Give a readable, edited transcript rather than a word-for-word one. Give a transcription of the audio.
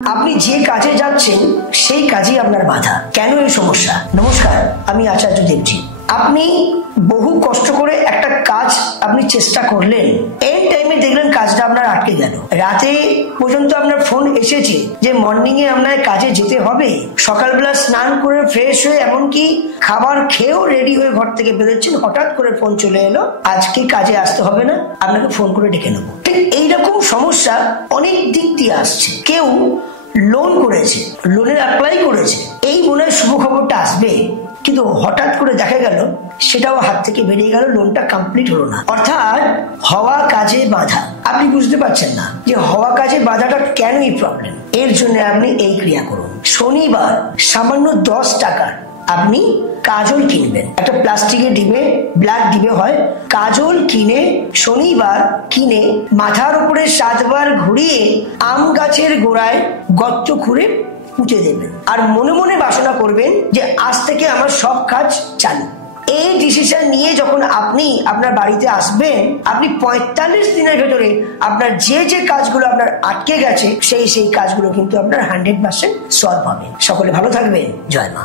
আপনি যে কাজে যাচ্ছেন সেই কাজেই আপনার বাধা। কেন এই সমস্যা? নমস্কার, আমি আচার্য দেবজি। আপনি বহু কষ্ট করে একটা কাজ আপনি চেষ্টা করলেন, এই টাইমে দেখলেন কাজটা আপনার আটকে গেল। রাতে পর্যন্ত আপনার ফোন এসেছে যে মর্নিং এ আপনার কাজে যেতে হবে। সকালবেলা স্নান করে ফ্রেশ হয়ে এমনকি খাবার খেয়েও রেডি হয়ে ঘর থেকে বেরোচ্ছেন, হঠাৎ করে ফোন চলে এলো, আজকে কাজে আসতে হবে না, আপনাকে ফোন করে ডেকে নেবো। ঠিক এইরকম সমস্যা অনেক দিক দিয়ে আসছে। কেউ লোন করেছে, লোনের অ্যাপ্লাই করেছে, এই মনে হয় শুভ খবরটা আসবে, কিন্তু হঠাৎ করে দেখা গেল সেটাও হাত থেকে বেরিয়ে গেল, লোনটা কমপ্লিট হলো না। অর্থাৎ হওয়া কাজে বাধা। আপনি বুঝতে পারছেন না যে হওয়া কাজে বাধাটা কেনই প্রবলেম। এর জন্য আপনি এই ক্রিয়া করুন। শনিবার সামান্য 10 টাকার আপনি কাজল কিনবেন। একটা প্লাস্টিকের ডিবে, ব্ল্যাক ডিবে হয়, কাজল কিনে শনিবার কিনে মাথার উপরে 7 বার ঘুরিয়ে আম গাছের গোড়ায় গর্ত খুঁড়ে পুঁতে দেবেন। আর মনে মনে বাসনা করবেন যে আজ থেকে আমার সব কাজ চালু। এই ডিসিশন নিয়ে যখন আপনি আপনার বাড়িতে আসবেন, আপনি 45 দিনের ভেতরে আপনার যে কাজগুলো আপনার আটকে গেছে সেই কাজগুলো কিন্তু আপনার 100% সলভ হবে। সকলে ভালো থাকবেন। জয় মা।